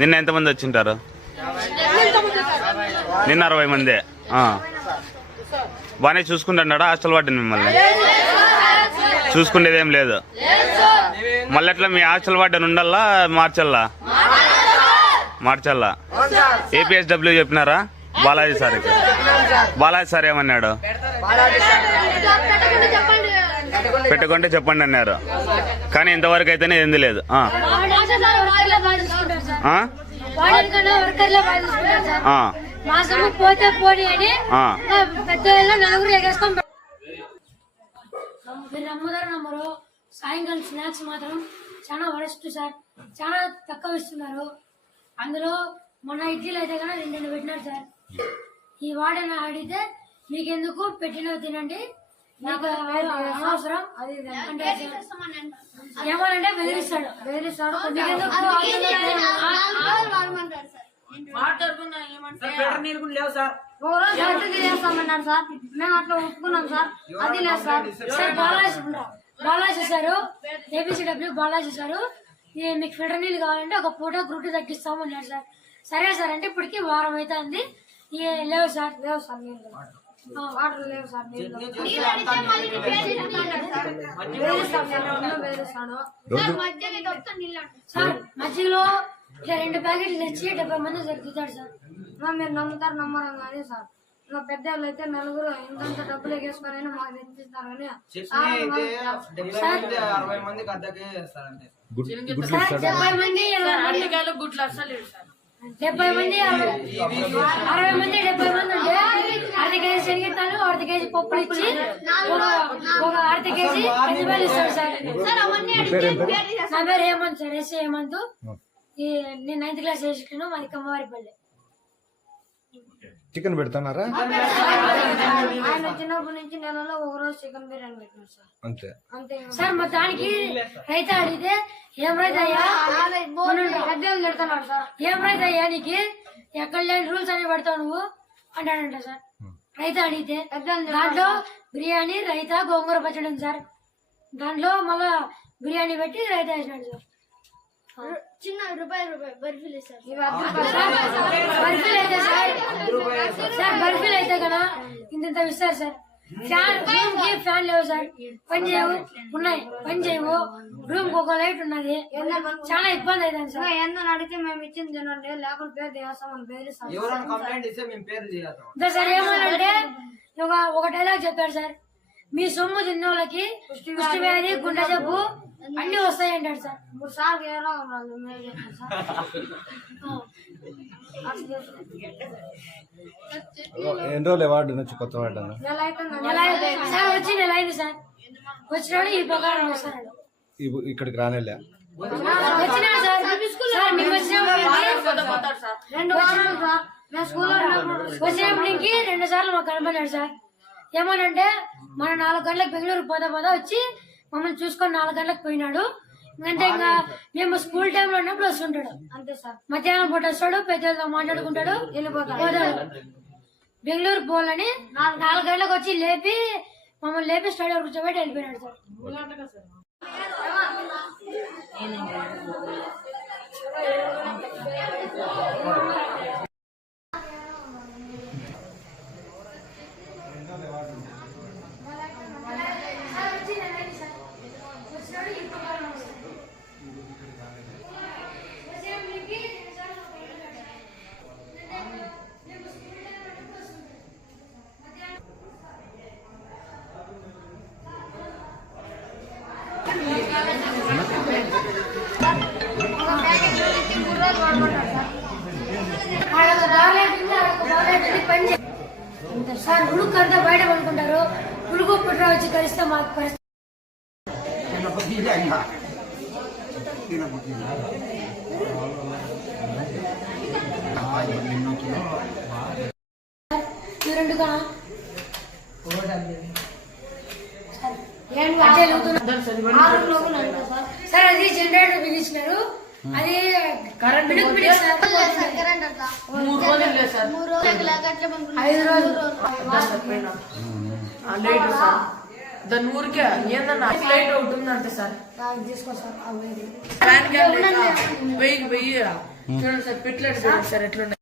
నిన్న ఎంతమంది వచ్చింటారు? నిన్న 60 మంది. బాగానే చూసుకుంటున్నాడా హాస్టల్ వార్డెన్ మిమ్మల్ని? చూసుకునేదేం లేదు. మళ్ళీ ఎట్లా మీ హాస్టల్ వార్డెన్ ఉండాలా మార్చల్లా? మార్చల్లా. ఏపీఎస్డబ్ల్యూ చెప్పినారా బాలాజీ సార్? బాలాజీ సార్ ఏమన్నాడు? పెట్టుకుంటే చెప్పండి అన్నారు. కానీ ఇంతవరకు అయితేనే ఏంది లేదు. సాయంకాలం స్నాక్స్ మాత్రం చాలా వరస్ట్ సార్, చాలా తక్కువ ఇస్తున్నారు. అందులో మొన్న ఇడ్లీలు అయితే కన్నా 2 పెట్టినారు సార్. ఈ వాడని అడిగితే మీకెందుకు పెట్టినవి తినండి, నాకు అనవసరం అంటే ఏమనంటే బెదిరిస్తాడు. చేస్తామన్నారు సార్. మేము అట్లా ఒప్పుకున్నాం సార్. అది లేదు sir. Sir Balaji sir, APCW Balaji sir, మీకు ఫిల్టర్ నీళ్ళు కావాలంటే ఒక పూట గ్రూట్ తగ్గిస్తామన్నారు సార్. సరే సార్ అంటే ఇప్పటికి వారం అవుతుంది. లేవు సార్ వాటర్ లేవు సార్. సార్ మధ్యలో 2 ప్యాకెట్లు తెచ్చి 70 మంది జరుగుతాడు సార్. మీరు నమ్ముతారు నమ్మరం కానీ సార్, మా పెద్ద వాళ్ళు అయితే 4 ఇంత డబ్బులు ఎగేసుకొని మాకు తెచ్చిస్తారు. కానీ 70 మంది 60 మంది అంటే 1/2 కేజీ శనగతాలు, 1/2 కేజీ పప్పులు ఇచ్చి ఒక 1/2 కేజీ కందిపాలు ఇస్తాడు సార్. నా పేరు హేమంత్ సార్, ఎస్ఏ హేమంత్. నేను 9th క్లాస్ వేసుకున్నాను. మాది కమ్మవారిపల్లి. చికెన్ పెడతానారా? ఆయన చిన్నప్పటి నుంచి నెలలో ఒక రోజు చికెన్ బిర్యానీ పెట్టినారు సార్. అంతే సార్. మా దానికి రైతా అడిగితే ఏం రైతా అయ్యా పెద్దలు తిడుతున్నాడు సార్. ఏం రైతా అయ్యా నీకు ఎక్కడ లేని రూల్స్ అని పెడతావు నువ్వు అంటాడంట సార్. రైతా అడిగితే దాంట్లో బిర్యానీ, రైతా, గోంగూర పచ్చడి ఉంది సార్. దాంట్లో మళ్ళా బిర్యానీ పెట్టి రైతా వేసినాడు సార్. చిన్న రూపాయి బర్ఫీలు సార్. బర్ఫీలు అయితే సార్ బర్ఫీలు అయితే కదా ఇంత ఇస్తారు సార్. ఫ్యాన్ లేవు సార్, పని చేయవు. ఉన్నాయి పని చేయవు. రూమ్ కి ఒక లైట్ ఉన్నది. చాలా ఇబ్బంది అవుతుంది సార్. ఏందని అడిగితే మేము ఇచ్చింది తినండి, లేకుండా పేరు చేస్తామని బెదిరిస్తాం సార్. ఏమనంటే ఒక డైలాగ్ చెప్పారు సార్, మీ సొమ్ము తిన్న వాళ్ళకి కుష్టి వ్యాధి, గుండె జబ్బు అన్ని వస్తాయి అంటాడు సార్. 3 సార్లు ఎలా ఉన్నారు ఎన్ని రోజులు వార్డు నుంచి కొత్త వార్డు సార్? వచ్చి నెల అయింది సార్. వచ్చినాడు ఈ ప్రకారం వస్తాడు. ఇక్కడికి రానేలే వచ్చినాడు సార్. మేము వచ్చినప్పటికి 2 సార్లు మాకు కనపడ్డాడు సార్. ఏమనంటే మన 4 గంటలకు బెంగళూరు పోతా వచ్చి మమ్మల్ని చూసుకొని 4 గంటలకు పోయినాడు. అంటే ఇంకా మేము స్కూల్ టైంలో ఉన్నప్పుడు వస్తుంటాడు అంతే సార్. మధ్యాహ్నం పూట వస్తాడు, పెద్దలతో మాట్లాడుకుంటాడు, వెళ్ళిపోతాడు. బెంగళూరు పోవాలని 4 గంటలకు వచ్చి మమ్మల్ని లేపి స్టడీ కూర్చోబెట్టి వెళ్ళిపోయినాడు సార్. సార్ ఉడుకు అంతా బయట పడుకుంటారు. ఉడుకు పుట్ర వచ్చి కలిస్తే మాకు పరిస్థితి సార్. అది జనరేటర్ బిగించినారు. అది కరెంట్ 5 రోజులు దాని ఊరికే ఏందన్నా లైట్ ఒకటి ఉందంటే సార్ తీసుకో సార్. వెయ్యి చూడండి సార్ పెట్లెట్ చూడండి సార్ ఎట్లున్నాయి